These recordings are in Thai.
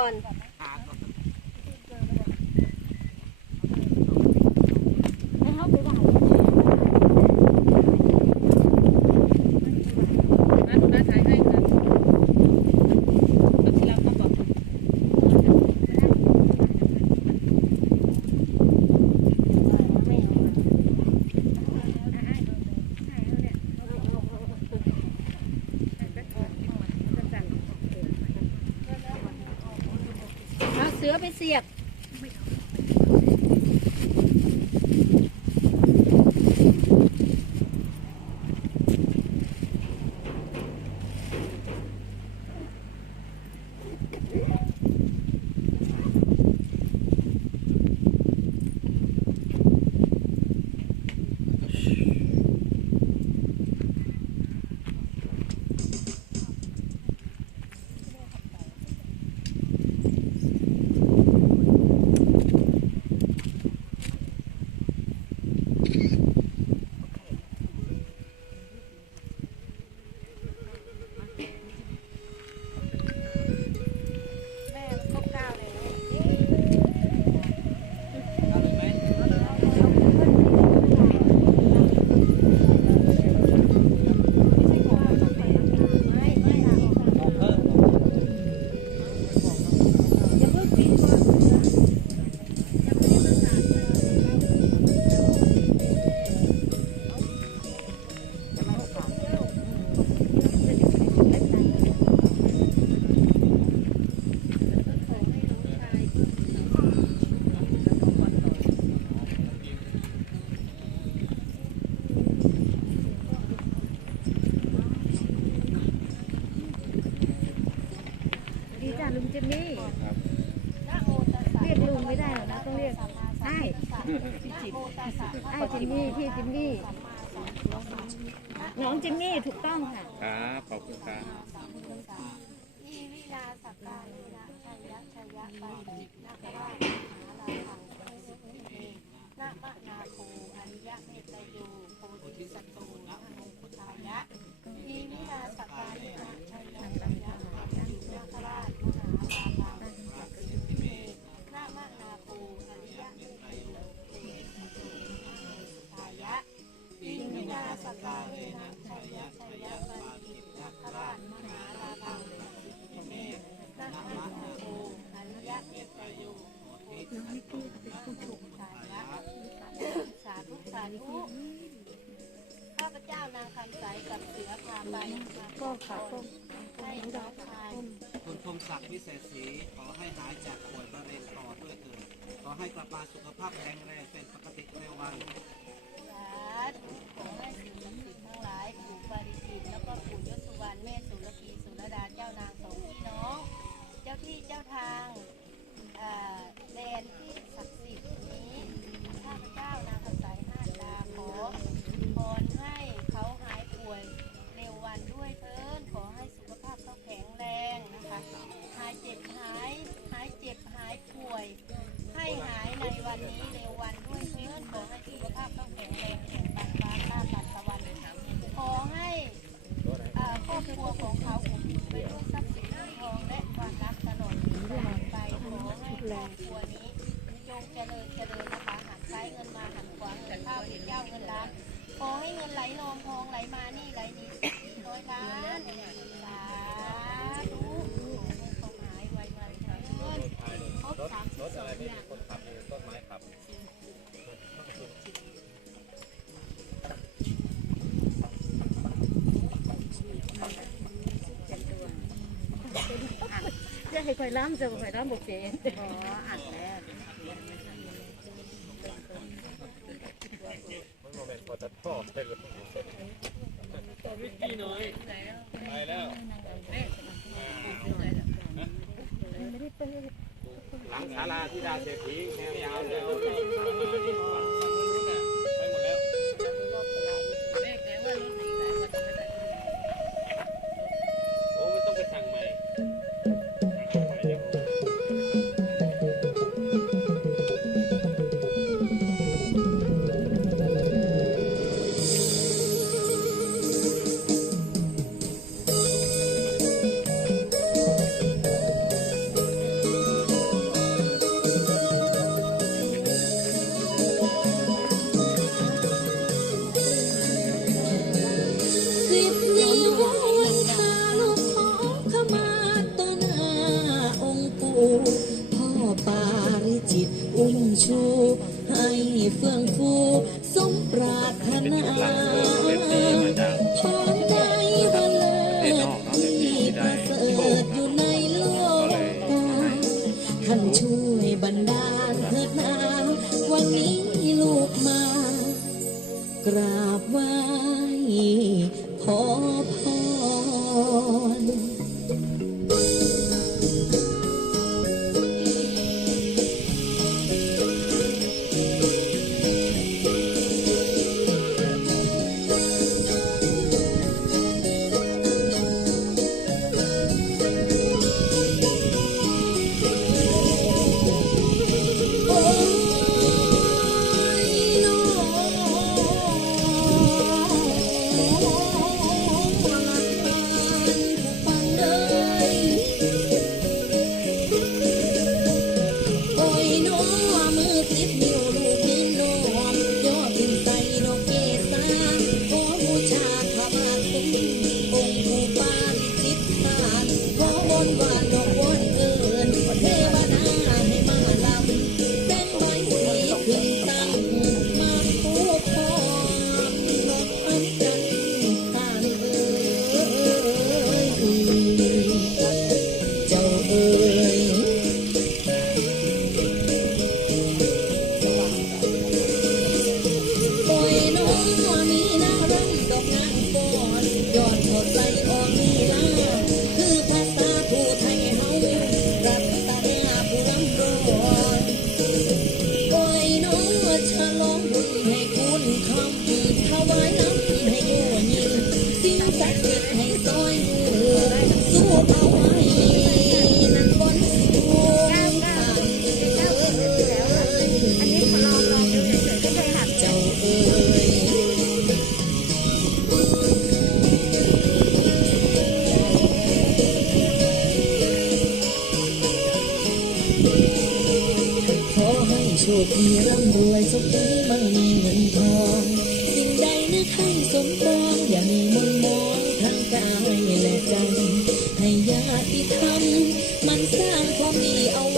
ก่ ไอ้พี่จิมไอ้จิมมี่พี่จิมมี่น้องจิมมี่ถูกต้องค่ะครับขอบคุณครับ มีวิลาสักการินะชัยยะชัยยะปันติ ก็ขอให้น้องชายคุณพงศักดิ์วิเศษศรีขอให้หายจากป่วยมะเร็งต่อด้วยเถิดขอให้กลับมาสุขภาพแข็งแรงเป็นปกติเร็ววันสาธุขอให้สิ่งศักดิ์สิทธิ์ทั้งหลายปู่ปาริจิตแล้วก็ปู่ยศสุวรรณแม่สุรพีสุรดาเจ้านางสองพี่น้อง เจ้าที่เจ้าทางเอ่อแดนที่านขอให้เงินไหลนองทองไหลมานี่ไหลดีร้อยล้านสาธุขอให้เขาหายไวๆเถิดครบสามสิบสองอย่างคนขับต้นไม้ขับจะให้คอยล้ำจะคอยล้ำบอกเจ๊อ๋ออัดแล้ว มันโมเมนต์พอจะท่อไปเลยไปแล้วหลังศาลาที่ดาเศรษฐีแนวยาวเลย เถิดนาวันนี้ลูกมา กราบไหว้ขอพร stand for me. Oh.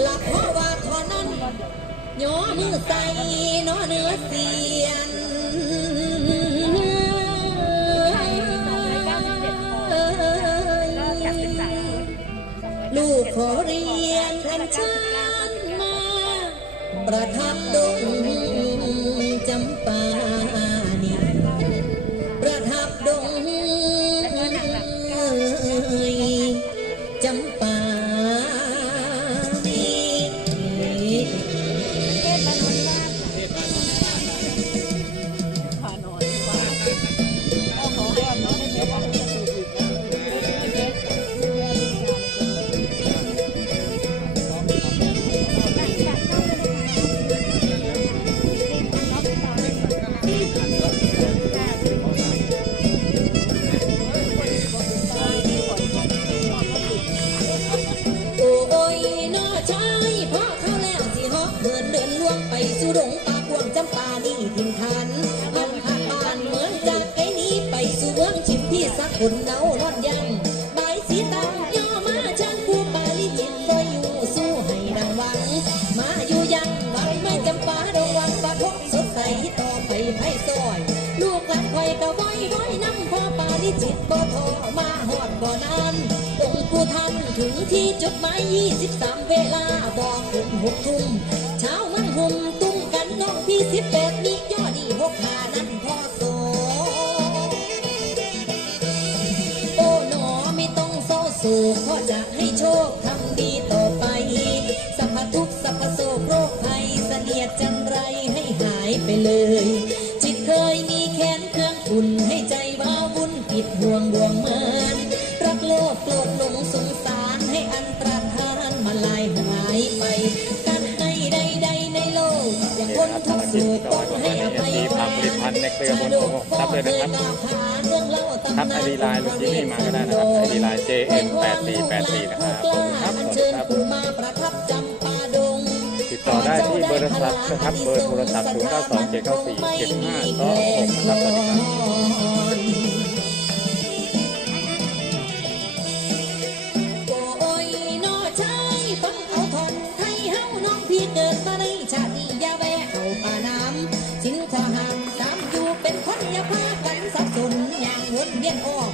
หลับพราะว่าขอนั้นย้อมือใส่นอเนื้อเสียนลูกขอเรียนทันชั้นมาประทับ ที่จดหมาย23 เวลาบอกคุณหกทุ่มเช้ามันหุ่มตุ้มกันน้องพี่สิบแปดมียอดีหกหานั้นพอโสโอ้หนอไม่ต้องเศร้าโศก กเลยกับผมอทับเลยนะครับทับไอดีไลน์ลุงจิมมี่มาก็ได้นะครับไอดีไลน์ JN 8 4 8 4นะครับครับขอบคุครับ ติดต่อได้ที่เบอร์โทรศัพท์นะครับเบอร์โทรศัพท์0 9 2 7 9 4 7 5 2 6นะครับสวัสดีครับ and all.